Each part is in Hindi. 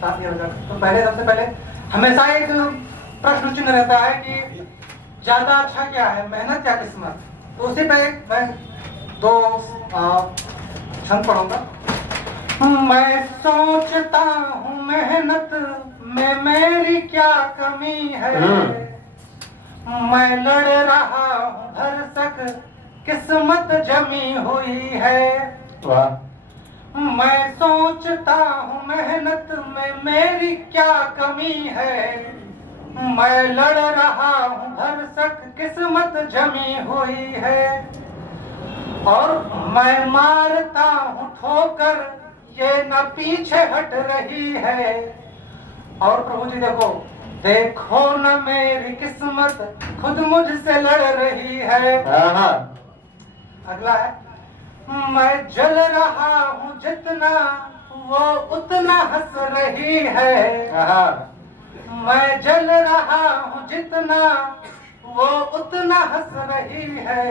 साथ ही हो जाता। तो पहले सबसे पहले हमेशा एक प्रश्न चिन्ह रहता है कि ज्यादा अच्छा क्या है, मेहनत या किस्मत। तो उसी पे मैं दो छंद पढ़ूंगा। मैं सोचता हूँ मेहनत में मेरी क्या कमी है, मैं लड़ रहा हूँ भरसक किस्मत जमी हुई है। वाह। मैं सोचता हूँ मेहनत में मेरी क्या कमी है, मैं लड़ रहा हूँ भरसक किस्मत जमी हुई है। और मैं मारता हूँ ठोकर ये न पीछे हट रही है। और प्रभु जी देखो, देखो न मेरी किस्मत खुद मुझसे लड़ रही है। अगला है, मैं जल रहा हूँ जितना वो उतना हंस रही है। मैं जल रहा हूँ जितना वो उतना हंस रही है।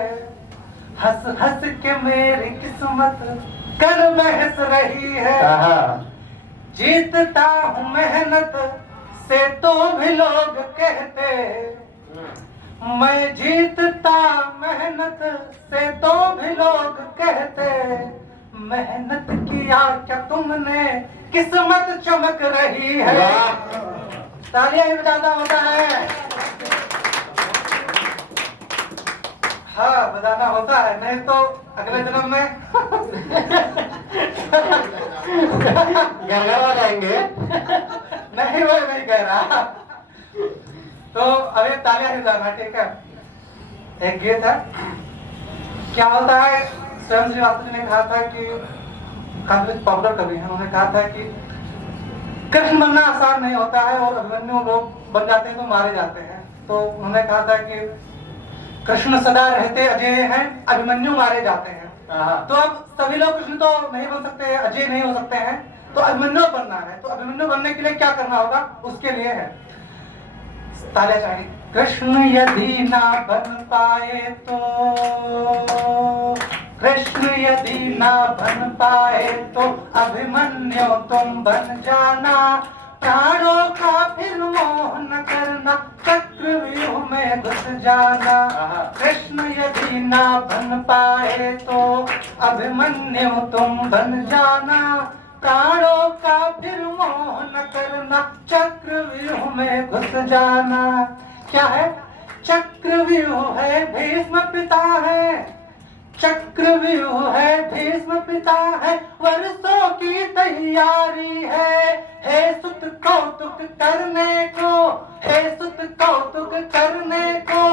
हंस हंस के मेरी किस्मत कर बहस रही है। जीतता हूँ मेहनत से तो भी लोग कहते, मैं जीतता मेहनत से तो भी लोग कहते, मेहनत किया क्या तुमने किस्मत चमक रही है। तालियां ही बजाना होता है। हाँ, बजाना होता है, नहीं तो अगले जन्म में गंगा जाएंगे। नहीं, वो नहीं कह रहा। तो अभी तालियां ही बजाना, ठीक है। एक गीत है, क्या होता है, स्वयं श्रीवास्तव जी ने कहा था कि काफी पॉपुलर कवि हैं, उन्होंने कहा था कि कृष्ण बनना आसान नहीं होता है और अभिमन्यु लोग बन जाते हैं तो मारे जाते हैं। तो उन्होंने कहा था कि कृष्ण सदा रहते अजय हैं, अभिमन्यु मारे जाते हैं। तो अब सभी लोग कृष्ण तो नहीं बन सकते, अजय नहीं हो सकते हैं, तो अभिमन्यु बनना है। तो अभिमन्यु बनने के लिए क्या करना होगा, उसके लिए है तालियां चाहिए। कृष्ण यदि ना बन पाए तो, कृष्ण यदि ना बन पाए तो अभिमन्यु तुम बन जाना। प्राणों का फिर मोह न करना, चक्रव्यूह में घुस जाना। कृष्ण यदि ना बन पाए तो अभिमन्यु तुम बन जाना। प्राणों का फिर मोह न करना, चक्रव्यूह में घुस जाना। क्या है? चक्रव्यूह है, भीष्म पिता है। चक्रव्यूह है, भीष्म पिता है, वर्षों की तैयारी है। हे सुत कौतुक करने को, हे सुत कौतुक करने को,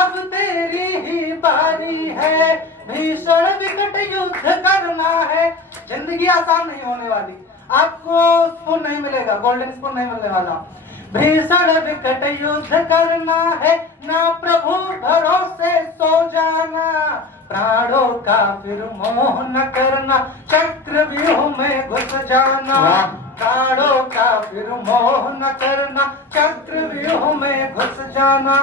अब तेरी ही बारी है। भीषण विकट युद्ध करना है। जिंदगी आसान नहीं होने वाली, आपको स्पून नहीं मिलेगा, गोल्डन स्पून नहीं मिलने वाला। भीषण विकट युद्ध करना है, ना प्रभु भरोसे सो जाना। प्राणों का फिर मोह न करना, चक्रव्यूह में घुस जाना। प्राणों का फिर मोह न करना, चक्रव्यूह में घुस जाना।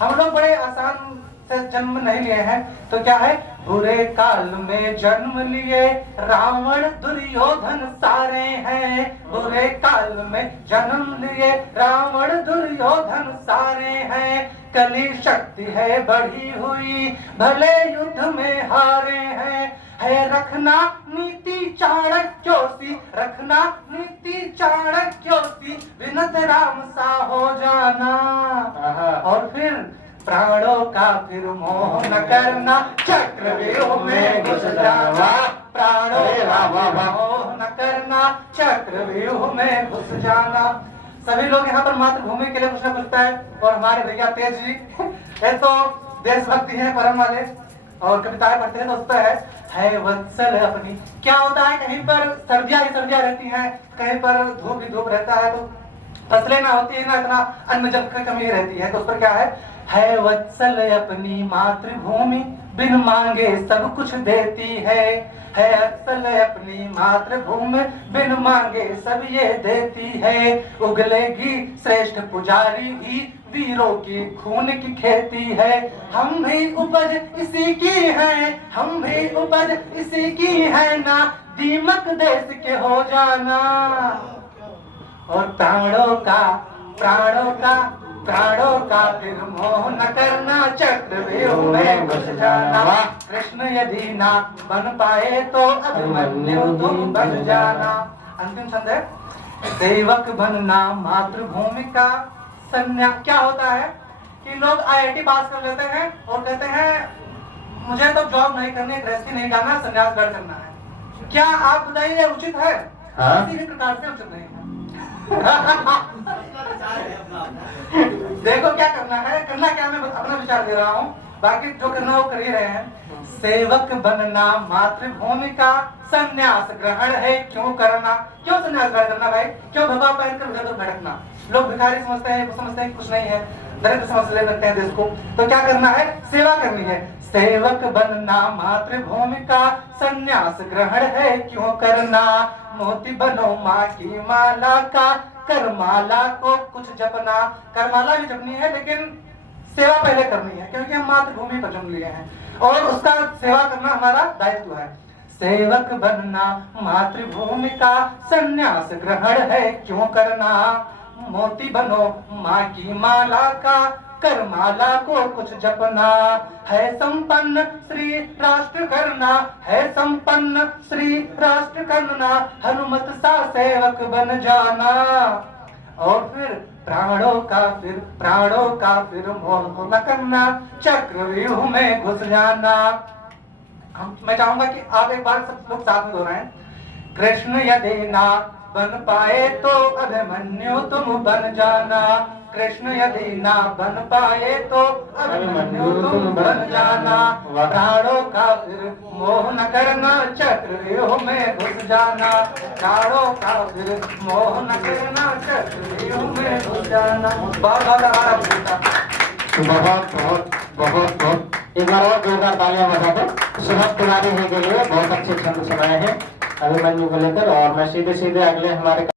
हम लोग बड़े आसान से जन्म नहीं लिए हैं, तो क्या है, बुरे काल में जन्म लिए रावण दुर्योधन सारे हैं। बुरे काल में जन्म लिए रावण दुर्योधन सारे हैं। कली शक्ति है बढ़ी हुई, भले युद्ध में हारे हैं। है रखना नीति चाणक्योसी, रखना नीति चाणक्योसी, विनत राम सा हो जाना। और फिर प्राणों का फिर मोह न करना, चक्रव्यूह में घुस जाना। प्राणों का मोह न करना, चक्रव्यूह में घुस जाना। सभी लोग यहाँ पर मातृभूमि के लिए कुछ न पूछता है, और हमारे भैया तेज जी ये तो देशभक्ति है परम वाले, और कविताएं पढ़ते हैं तो उस पर है वत्सल अपनी। क्या होता है, कहीं पर सर्दियां ही सर्दियां रहती हैं, कहीं पर धूप ही धूप रहता है, तो फसलें ना होती है ना, इतना अन्न जल की कमी रहती है। तो उस पर क्या है वत्सल अपनी मातृभूमि, बिन मांगे सब कुछ देती है। वत्सल अपनी मातृभूमि, बिन मांगे सब ये देती है। उगलेगी श्रेष्ठ पुजारी भी, वीरों की खून की खेती है। हम भी उपज इसी की है, हम भी उपज इसी की है ना, दीमक देश के हो जाना। और प्राणों का फिर मोह न करना, चक्रव्यूह में घुस जाना। कृष्ण यदि ना बन पाए तो अभिमन्यु तुम बन जाना। अंतिम छंद है, सेवक बनना मातृभूमि का संन्यास। क्या होता है कि लोग आईआईटी पास कर लेते हैं और कहते हैं मुझे तो जॉब नहीं करनी, गृहस्थी नहीं करना, संन्यास ग्रहण करना है। क्या आप बताइए उचित है? किसी भी प्रकार से उचित नहीं है। देखो क्या करना है, करना क्या, मैं अपना विचार दे रहा हूँ, बाकी जो करना वो कर ही रहे हैं। सेवक बनना मातृभूमि का संन्यास ग्रहण है क्यों करना। क्यों संन्यास ग्रहण करना भाई? क्यों भगवा पहनकर उधर उधर भटकना? लोग भिखारी समझते हैं, समझते हैं कुछ नहीं है, दरिद्र समझ ले लगते हैं देश को। तो क्या करना है? सेवा करनी है। सेवक बनना मातृभूमि का संन्यास ग्रहण है क्यों करना। मोती बनो माँ की माला का, करमाला को कुछ जपना। करमाला भी जपनी है लेकिन सेवा पहले करनी है, क्योंकि हम मातृभूमि पर जन्म लिए हैं और उसका सेवा करना हमारा दायित्व है। सेवक बनना मातृभूमि का संन्यास ग्रहण है क्यों करना। मोती बनो माँ की माला का, करमाला को कुछ जपना। है संपन्न श्री राष्ट्र करना, है संपन्न श्री राष्ट्र करना। हनुमत सा सेवक बन जाना। और फिर प्राणों का फिर मोह न करना, चक्रव्यूह में घुस जाना। मैं चाहूंगा कि आप एक बार सब लोग साथ में दोहराएं। कृष्ण यदि ना बन पाए तो अभिमन्यु तुम बन जाना। कृष्ण यदि ना बन पाए तो अभिमन्यु तुम बन जाना। प्राणों का फिर मोह न करना, चक्रव्यूह में घुस जाना। प्राणों का फिर मोह न करना, चक्रव्यूह में घुस जाना। बहुत बहुत आभार आपका। बहुत बहुत बहुत बहुत एक बार और जोरदार तालियां बजा दो सुभाष तिवारी जी के लिए। बहुत अच्छे छंद सुनाए हैं अभिमन्यु को लेकर। और मैं सीधे सीधे अगले हमारे